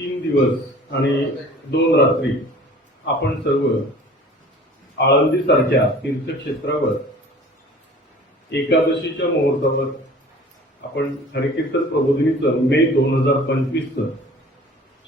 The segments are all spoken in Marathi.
तीन दिवस आणि दोन रात्री आपण सर्व आळंदीसारख्या तीर्थक्षेत्रावर एकादशीच्या मुहूर्तावर आपण हरिकीर्तन प्रबोधिनीचं मे दोन हजार पंचवीसचं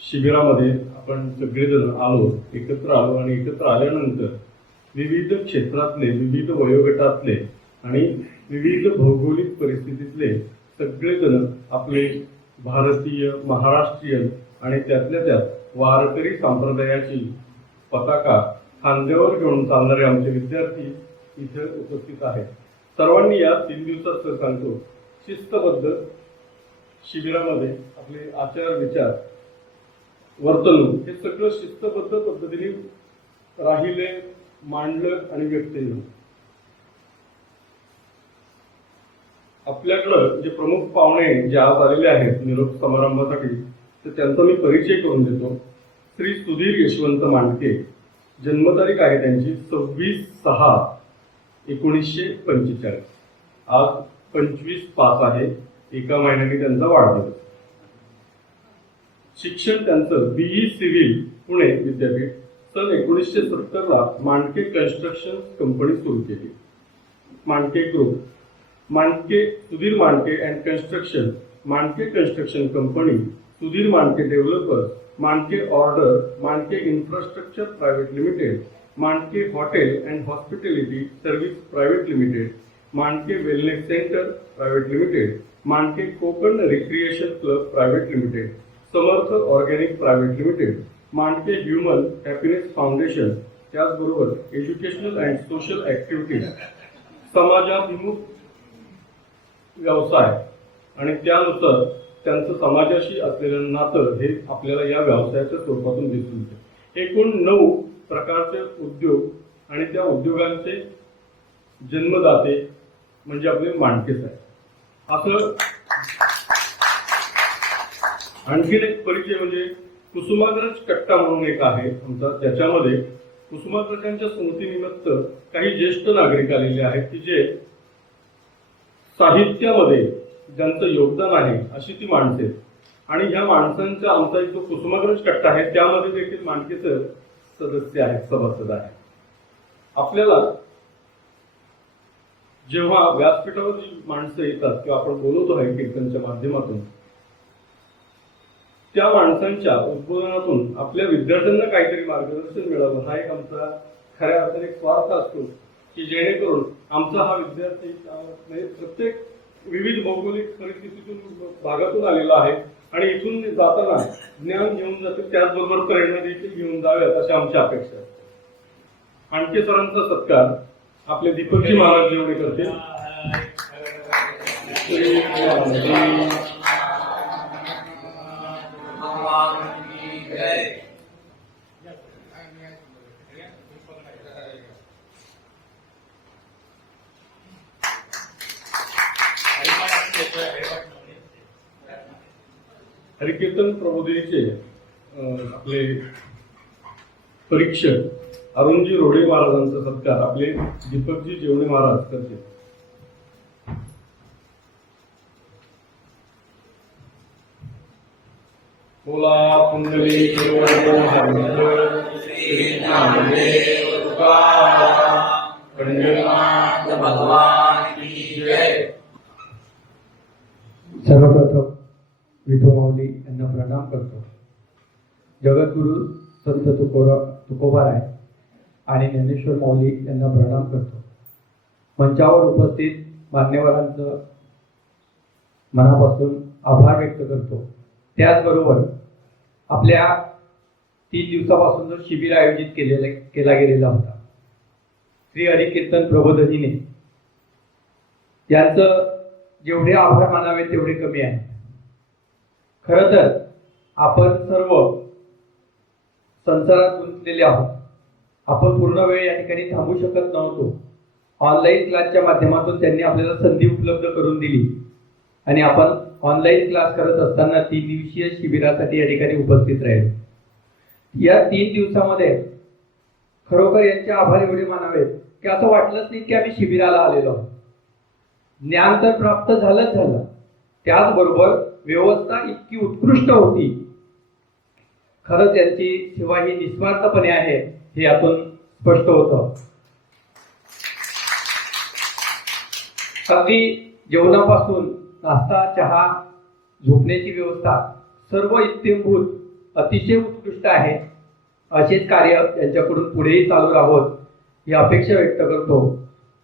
शिबिरामध्ये आपण सगळेजण आलो एकत्र आलो आणि एकत्र आल्यानंतर विविध क्षेत्रातले विविध वयोगटातले आणि विविध भौगोलिक परिस्थितीतले सगळेजण आपले भारतीय महाराष्ट्रीयन आणि त्यातल्या त्यात वारकरी संप्रदायाची पताका खांद्यावर घेऊन चालणारे आमचे विद्यार्थी इथे उपस्थित आहेत. सर्वांनी या तीन दिवसात तर सांगतो शिस्तबद्ध शिबिरामध्ये आपले आचार विचार वर्तणूक हे सगळं शिस्तबद्ध पद्धतीने राहिले मांडलं आणि व्यक्त केलं. आपल्याकडं जे प्रमुख पाहुणे जे आज आलेले आहेत निरोप समारंभासाठी तर त्यांचा मी परिचय करून देतो. श्री सुधीर यशवंत मांडके जन्मतारीख आहे त्यांची सव्वीस सहा एकोणीसशे पंचेचाळीस. आज पंचवीस पाच आहे एका महिन्याने त्यांचा वाढदिवस. शिक्षण त्यांचं बीई सिव्हिल पुणे विद्यापीठ सन एकोणीसशे सत्तरला मांडके कन्स्ट्रक्शन कंपनी सुरू केली. Mandke group Mandke Sudhir Mandke and construction Mandke construction company Sudhir Manke developer Manke order Manke infrastructure private limited Mandke hotel and hospitality service private limited Mandke wellness centre private limited Mandke Konkan recreation club private limited Samarth organic private limited Mandke human happiness foundation त्याचबरोबर एज्युकेशनल अँड सोशल ऍक्टिव्हिटीज समाजाभिमुख व्यवसाय आणि त्यानुसार त्यांचं समाजाशी असलेलं नातं हे आपल्याला या व्यवसायाच्या स्वरूपातून दिसून येते. एकूण नऊ प्रकारचे उद्योग आणि त्या उद्योगांचे जन्मदाते म्हणजे आपले मांडकेच आहे असं आणखीन एक परिचय म्हणजे कुसुमाग्रज कट्टा म्हणून एक आहे आमचा. त्याच्यामध्ये कुसुमाग्रजांच्या स्मृतीनिमित्त काही ज्येष्ठ नागरिक आलेले आहेत की जे साहित्यामध्ये ज्यांचं योगदान आहे अशी ती माणसे आहेत. आणि ह्या माणसांचा आमचा एक जो कुसुमाग्रज कट्टा आहे त्यामध्ये देखील माणकेचं सदस्य आहेत सभासद आहे आपल्याला जेव्हा व्यासपीठावर जी माणसं येतात किंवा आपण बोलवतो आहे कीर्तनच्या माध्यमातून त्या माणसांच्या उद्बोधनातून आपल्या विद्यार्थ्यांना काहीतरी मार्गदर्शन मिळावं हा एक आमचा खऱ्या अर्थाने एक स्वार्थ असतो की जेणेकरून आमचा हा विद्यार्थी म्हणजे प्रत्येक विविध भौगोलिक परिस्थितीतून भागातून आलेला आहे आणि इथून जाताना ज्ञान घेऊन जाते त्याचबरोबर प्रेरणा देखील घेऊन जाव्यात अशा आमच्या अपेक्षा आहेत आणखी सरांचा सत्कार आपले दीपकजी महाराज जेवढे करते Thank you. हरिकीर्तन प्रबोधिनीचे आपले परीक्षक अरुणजी रोडे महाराजांचा सत्कार आपले दीपकजी जेवणे महाराज करते बोला कुंडली भगवान सर्वप्रथम विठू माऊली प्रणाम करतो. जगद्गुरु संत तुकोरा तुकोबार आहे आणि ज्ञानेश्वर माऊली यांना प्रणाम करतो. मंचावर उपस्थित मान्यवरांचं मनापासून आभार व्यक्त करतो. त्याचबरोबर आपल्या तीन दिवसापासून जो शिबिर आयोजित केलेला केला गेलेला होता. श्री हरिकीर्तन प्रबोधनीने. यांचं जेवढे आभार मानावे तेवढे कमी आहे. खरं तर आपण सर्व संसारात गुंतलेले आहोत. आपण पूर्ण वेळ या ठिकाणी थांबू शकत नव्हतो. ऑनलाईन क्लासच्या माध्यमातून त्यांनी आपल्याला संधी उपलब्ध करून दिली. आणि आपण ऑनलाईन क्लास करत असताना तीन दिवसीय शिबिरासाठी या ठिकाणी उपस्थित राहील. या तीन दिवसामध्ये खरोखर यांचे आभार एवढे मानावेत की असं वाटलंच नाही की आम्ही शिबिराला आलेलो आहोत. ज्ञान तर प्राप्त झालंच झालं. त्याचबरोबर व्यवस्था इतकी उत्कृष्ट होती खरंच यांची सेवा ही निस्वार्थपणे आहे हे यातून स्पष्ट होतं. अगदी जेवणापासून नाश्ता चहा झोपण्याची व्यवस्था सर्व इत्यंभूत अतिशय उत्कृष्ट आहे. असेच कार्य यांच्याकडून पुढेही चालू राहोत ही अपेक्षा व्यक्त करतो.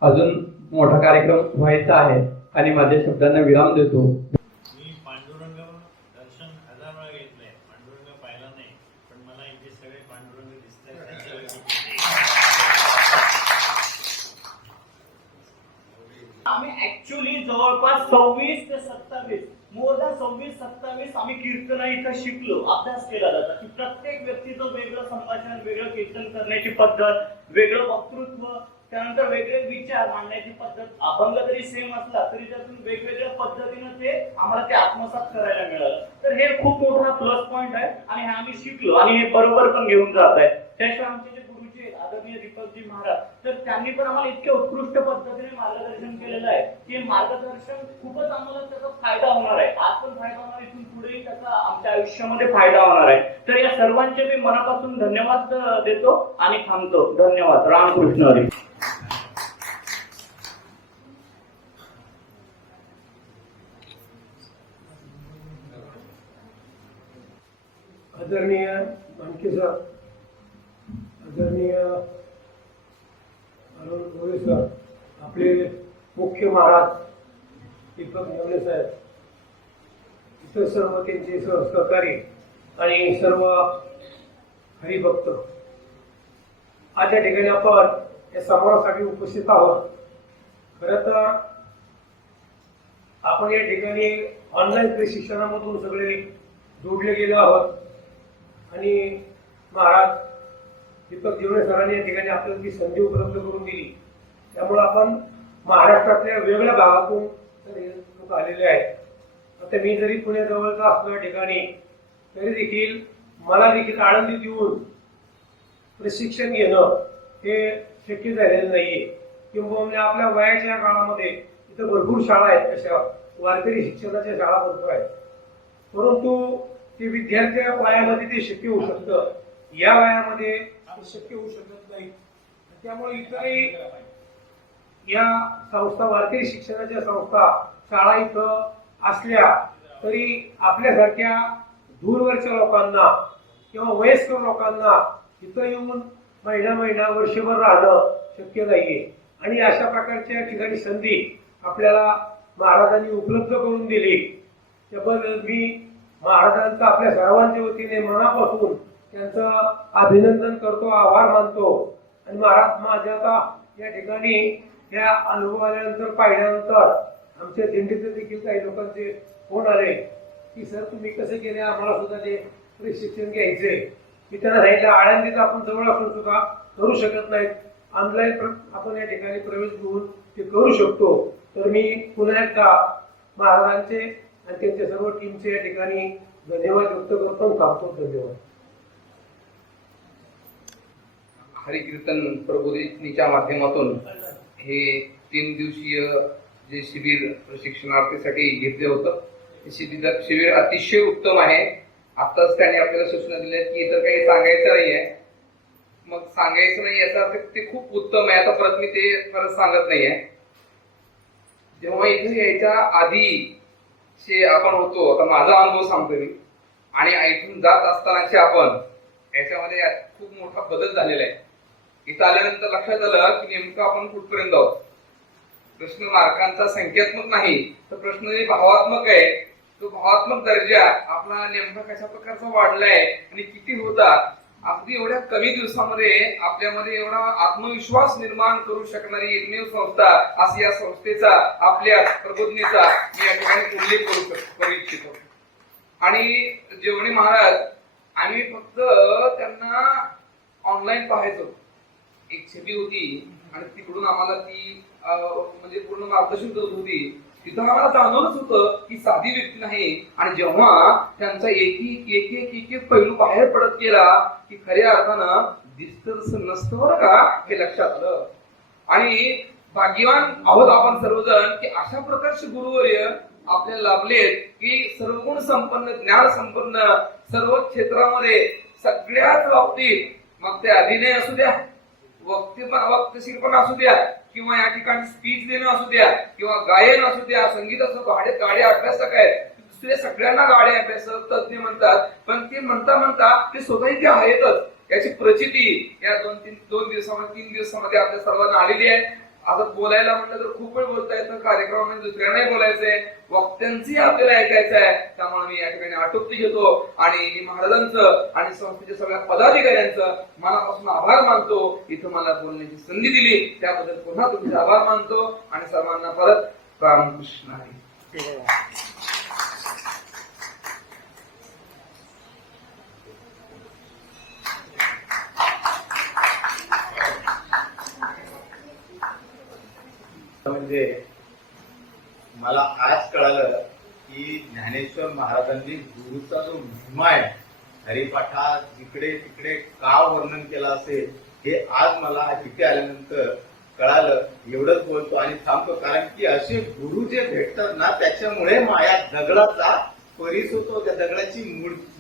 अजून मोठा कार्यक्रम व्हायचा आहे आणि माझ्या शब्दांना विराम देतो मी पांडुरंग दर्शन हजार वेळा घेतलंय पांडुरंग पाहिला नाही पण मला इथे सगळे पांडुरंग दिसत आम्ही ऍक्च्युली जवळपास सव्वीस ते सत्तावीस. मोर दॅन सव्वीस सत्तावीस आम्ही कीर्तन इथं शिकलो. अभ्यास केला जातो. की प्रत्येक व्यक्तीचं वेगळं संभाषण वेगळं कीर्तन करण्याची पद्धत वेगळं वक्तृत्व त्यानंतर वेगळे विचार मांडण्याची पद्धत. अभंग जरी सेम असला तरी त्यातून वेगवेगळ्या पद्धतीनं ते आम्हाला ते आत्मसात करायला मिळालं. तर हे खूप मोठा प्लस पॉइंट आहे आणि हे आम्ही शिकलो. आणि हे बरोबर पण घेऊन जात आहे. त्याशिवाय आमचे जे आदरणीय दीपकजी महाराज. तर त्यांनी पण आम्हाला इतक्या उत्कृष्ट पद्धतीने मार्गदर्शन केलेलं आहे की मार्गदर्शन खूपच आम्हाला त्याचा फायदा होणार आहे. आज पण फायदा होणार इथून पुढेही त्याचा आमच्या आयुष्यामध्ये फायदा होणार आहे. तर या सर्वांचे मी मनापासून धन्यवाद देतो आणि थांबतो. धन्यवाद. रामकृष्ण हरी. आदरणीय मानके सर आदरणीय सर आपले मुख्य महाराज दीपक नवले साहेब इतर सर्व त्यांचे सहकारी आणि सर्व हरिभक्त. आज या ठिकाणी आपण या समारोहासाठी उपस्थित आहोत. खरं तर आपण या ठिकाणी ऑनलाईन प्रशिक्षणामधून सगळे जोडले गेलो आहोत. आणि महाराज दीपक जीवने सरांनी या ठिकाणी आपल्याला ती संधी उपलब्ध करून दिली. त्यामुळे आपण महाराष्ट्रातल्या वेगळ्या भागातून लोक आलेले आहेत. आता मी जरी पुण्याजवळचा असलो या ठिकाणी तरी देखील मला देखील आळंदी देऊन प्रशिक्षण घेणं हे शक्य झालेलं नाहीये. किंवा आपल्या वयाच्या काळामध्ये इथं भरपूर शाळा आहेत तशा वारकरी शिक्षणाच्या शाळा भरपूर आहेत. परंतु ते विद्यार्थ्या वयामध्ये ते शक्य होऊ शकतं. या वयामध्ये शक्य होऊ शकत नाही. त्यामुळे इतरही या संस्था भारतीय शिक्षणाच्या संस्था शाळा इथं असल्या तरी आपल्यासारख्या दूरवरच्या लोकांना किंवा वयस्कर लोकांना इथं येऊन महिना महिना वर्षभर राहणं शक्य नाहीये. आणि अशा प्रकारच्या ठिकाणी संधी आपल्याला महाराजांनी उपलब्ध करून दिली. त्याबद्दल मी महाराजांचा आपल्या सर्वांच्या वतीने मनापासून त्यांचं अभिनंदन करतो आभार मानतो. आणि महाराज माझ्या आता या ठिकाणी या अनुभव आल्यानंतर पाहिल्यानंतर आमच्या दिंडीचे देखील काही लोकांचे फोन आले की सर तुम्ही कसे केले? आम्हाला सुद्धा ते प्रशिक्षण घ्यायचे. मी त्यांना सांगितलं आळंदीत आपण जवळ असून सुद्धा करू शकत नाहीत. ऑनलाईन आपण या ठिकाणी प्रवेश घेऊन ते करू शकतो. तर मी पुन्हा एकदा महाराजांचे आणि त्यांच्या सर्व टीमचे या ठिकाणी धन्यवाद व्यक्त करतो थांबतो. धन्यवाद. हरिकीर्तन प्रबोधिनीच्या माध्यमातून हे तीन दिवसीय जे शिबिर प्रशिक्षणार्थीसाठी घेतले होतं हे शिबिर शिबिर अतिशय उत्तम आहे. आताच त्यांनी आपल्याला सूचना दिल्या की इतर काही सांगायचं नाहीये मग सांगायचं नाही याचा अर्थ ते खूप उत्तम आहे. आता परत मी ते परत सांगत नाहीये जेव्हा इथे यायच्या आधी चे आपण होतो आता माझा अनुभव सांगतो मी. आणि इथून जात असतानाचे आपण याच्यामध्ये खूप मोठा बदल झालेला आहे. इथं आल्यानंतर लक्षात आलं की नेमकं आपण कुठपर्यंत आहोत? प्रश्न मार्कांचा संख्यात्मक नाही तर प्रश्न जे भावात्मक आहे तो भावात्मक दर्जा आपला नेमका कशा प्रकारचा वाढलाय आणि किती होता अगदी एवढ्या कमी दिवसामध्ये आपल्यामध्ये एवढा आत्मविश्वास निर्माण करू शकणारी एकमेव संस्था असं या संस्थेचा आपल्या प्रबोधनेचा मी या ठिकाणी उल्लेख करू शक- करू इच्छितो. आणि जेवणी महाराज आम्ही फक्त त्यांना ऑनलाईन पाहायचो. एक छबी होती आणि तिकडून आम्हाला ती म्हणजे पूर्ण मार्गदर्शन करत होती. तिथं आम्हाला जाणवलंच होतं की साधी व्यक्ती नाही. आणि जेव्हा त्यांचा एक एक एक एक एक पैलू बाहेर पडत गेला की खऱ्या अर्थानं दिसत तसं नसतं बरं का हे लक्षात आलं. आणि भाग्यवान आहोत आपण सर्वजण की अशा प्रकारचे गुरुवर्य आपल्याला लाभलेत की सर्वगुण संपन्न ज्ञान संपन्न सर्व क्षेत्रामध्ये सगळ्याच बाबतीत. मग ते अभिनय असू द्या वक्ते वक्तशीरपण असू द्या किंवा या ठिकाणी स्पीच देणं असू द्या किंवा गायन असू द्या संगीत असू गाडे गाडे अभ्यासक आहे दुसरे सगळ्यांना गाडे अभ्यासक तज्ञ म्हणतात. पण ते म्हणता म्हणता ते स्वतःही ते आहेतच. याची प्रचिती या दोन तीन दोन दिवसामध्ये तीन दिवसामध्ये आपल्या सर्वांना आलेली आहे. आता बोलायला म्हटलं तर खूप वेळ बोलता येतं कार्यक्रमामध्ये दुसऱ्यांनाही बोलायचंय. वक्त्यांचंही आपल्याला ऐकायचं आहे त्यामुळे मी या ठिकाणी आटोपती घेतो आणि मी महाराजांचं आणि संस्थेच्या सगळ्या पदाधिकाऱ्यांचं मनापासून आभार मानतो. इथं मला बोलण्याची संधी दिली. त्याबद्दल पुन्हा तुमचे आभार मानतो. आणि सर्वांना परत रामकृष्ण हरी. म्हणजे मला आज कळालं की ज्ञानेश्वर महाराजांनी गुरुचा जो महिमा आहे हरिपाठा जिकडे तिकडे का वर्णन केलं असेल हे आज मला इथे आल्यानंतर कळालं. एवढंच बोलतो आणि थांबतो कारण की असे गुरु जे भेटतात ना त्याच्यामुळे माया दगडाचा परीस होतो त्या दगडाची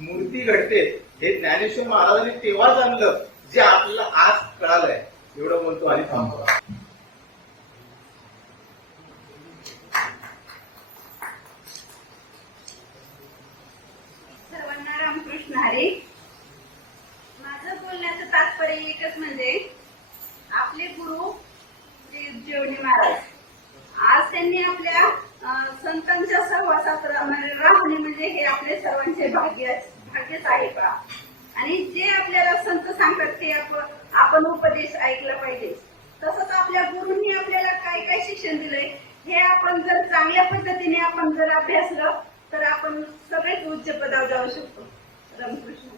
मूर्ती घडते. हे ज्ञानेश्वर महाराजांनी तेव्हा जाणलं जे आपल्याला आज कळालंय. एवढं बोलतो आणि थांबतो सर्वांना रामकृष्ण हरी माझं बोलण्याचं तात्पर्य एकच म्हणजे आपले गुरु श्री जेवणी महाराज आज त्यांनी आपल्या अं, संतांच्या सहवासात रा- म्हणजे राहणे म्हणजे हे आपले सर्वांचे भाग्य भाग्यच आहे का आणि जे आपल्याला संत सांगतात ते आपण उपदेश ऐकला पाहिजे तसंच आपल्या गुरुंनी आपल्याला काय काय शिक्षण दिलंय हे आपण जर चांगल्या पद्धतीने आपण जर अभ्यासलं तर आपण सगळेच उच्च पदावर जाऊ शकतो रामकृष्ण